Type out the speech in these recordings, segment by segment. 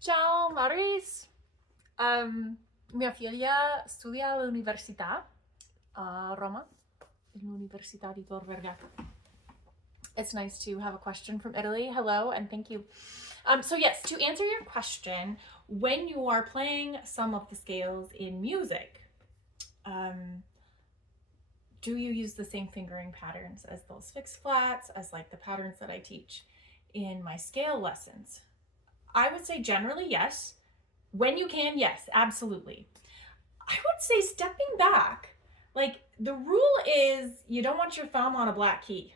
Ciao Maris, mia figlia studia all'università a Roma, l'Università di Tor Vergata. It's nice to have a question from Italy. Hello and thank you. So yes, to answer your question, when you are playing some of the scales in music, do you use the same fingering patterns as those fixed flats, as like the patterns that I teach in my scale lessons? I would say generally yes. When you can, yes, absolutely. I would say stepping back, like the rule is you don't want your thumb on a black key.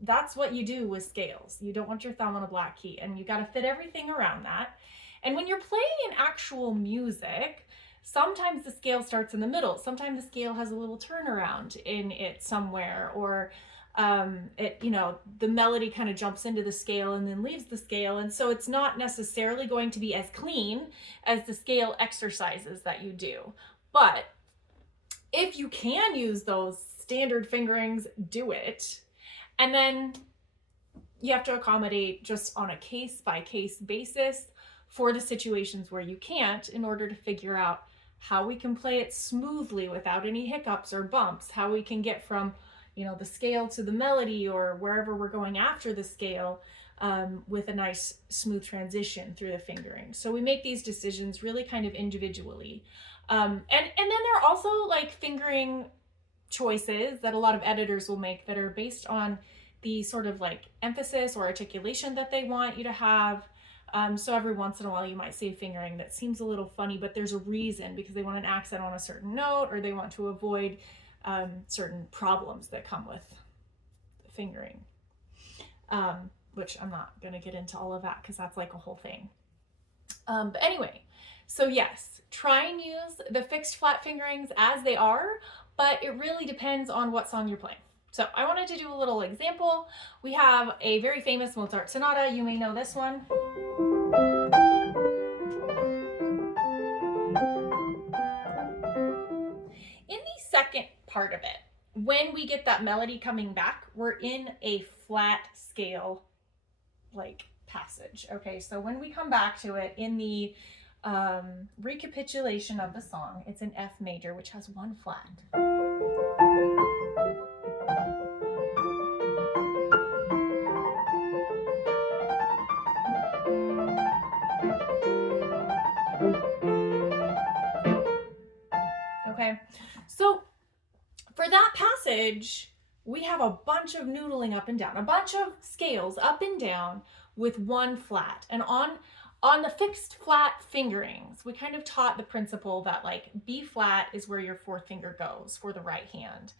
That's what you do with scales. You don't want your thumb on a black key, and you got to fit everything around that. And when you're playing in actual music, sometimes the scale starts in the middle. Sometimes the scale has a little turnaround in it somewhere, or the melody kind of jumps into the scale and then leaves the scale. And so it's not necessarily going to be as clean as the scale exercises that you do. But if you can use those standard fingerings, do it. And then you have to accommodate just on a case by case basis for the situations where you can't, in order to figure out how we can play it smoothly without any hiccups or bumps, how we can get from the scale to the melody or wherever we're going after the scale, with a nice smooth transition through the fingering. So we make these decisions really kind of individually. And then there are also like fingering choices that a lot of editors will make that are based on the sort of like emphasis or articulation that they want you to have. So every once in a while you might say fingering that seems a little funny, but there's a reason, because they want an accent on a certain note, or they want to avoid certain problems that come with fingering, which I'm not going to get into all of that because that's like a whole thing. But anyway, so yes, try and use the fixed flat fingerings as they are, but it really depends on what song you're playing. So I wanted to do a little example. We have a very famous Mozart sonata. You may know this one. In the second part of it, when we get that melody coming back, we're in a flat scale like passage. Okay, so when we come back to it in the recapitulation of the song, it's an F major, which has one flat. Okay, so for that passage, we have a bunch of noodling up and down, a bunch of scales up and down with one flat. And on the fixed flat fingerings, we kind of taught the principle that like B flat is where your fourth finger goes for the right hand.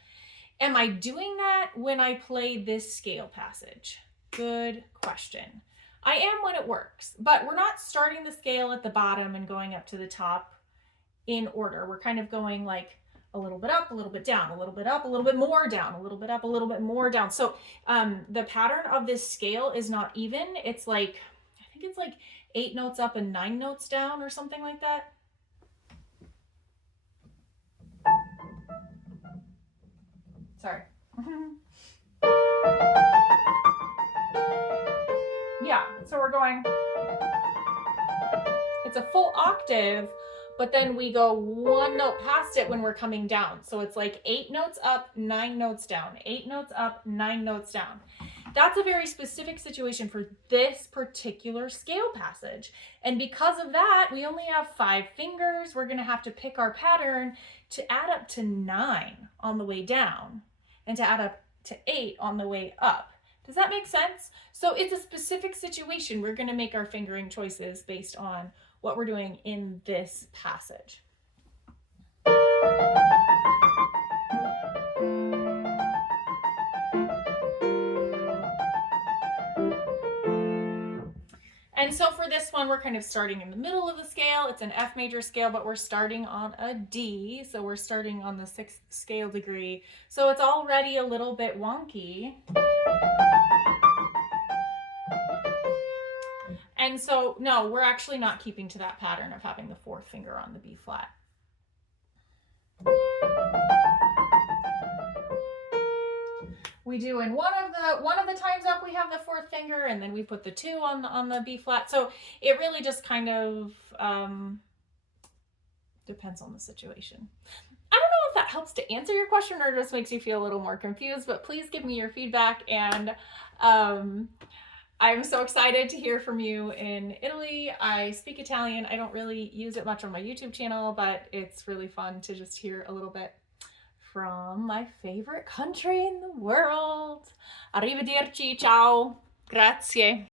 Am I doing that when I play this scale passage? Good question. I am when it works, but we're not starting the scale at the bottom and going up to the top in order. We're kind of going like a little bit up, a little bit down, a little bit up, a little bit more down, a little bit up, a little bit more down. So the pattern of this scale is not even. It's like, I think it's like 8 notes up and 9 notes down or something like that. Sorry. Yeah, so we're going, it's a full octave, but then we go 1 note past it when we're coming down. So it's like 8 notes up, 9 notes down, 8 notes up, 9 notes down. That's a very specific situation for this particular scale passage. And because of that, we only have 5 fingers. We're going to have to pick our pattern to add up to 9 on the way down and to add up to 8 on the way up. Does that make sense? So it's a specific situation. We're going to make our fingering choices based on what we're doing in this passage. And so for this one, we're kind of starting in the middle of the scale. It's an F major scale, but we're starting on a D. So we're starting on the 6th scale degree. So it's already a little bit wonky. And so, no, we're actually not keeping to that pattern of having the 4th finger on the B flat. we do in one of the times up we have the fourth finger, and then we put the 2 on the B flat. So it really just kind of depends on the situation. I don't know if that helps to answer your question or just makes you feel a little more confused, but please give me your feedback. And I'm so excited to hear from you in Italy. I speak Italian. I don't really use it much on my YouTube channel, but it's really fun to just hear a little bit from my favorite country in the world. Arrivederci, ciao, grazie.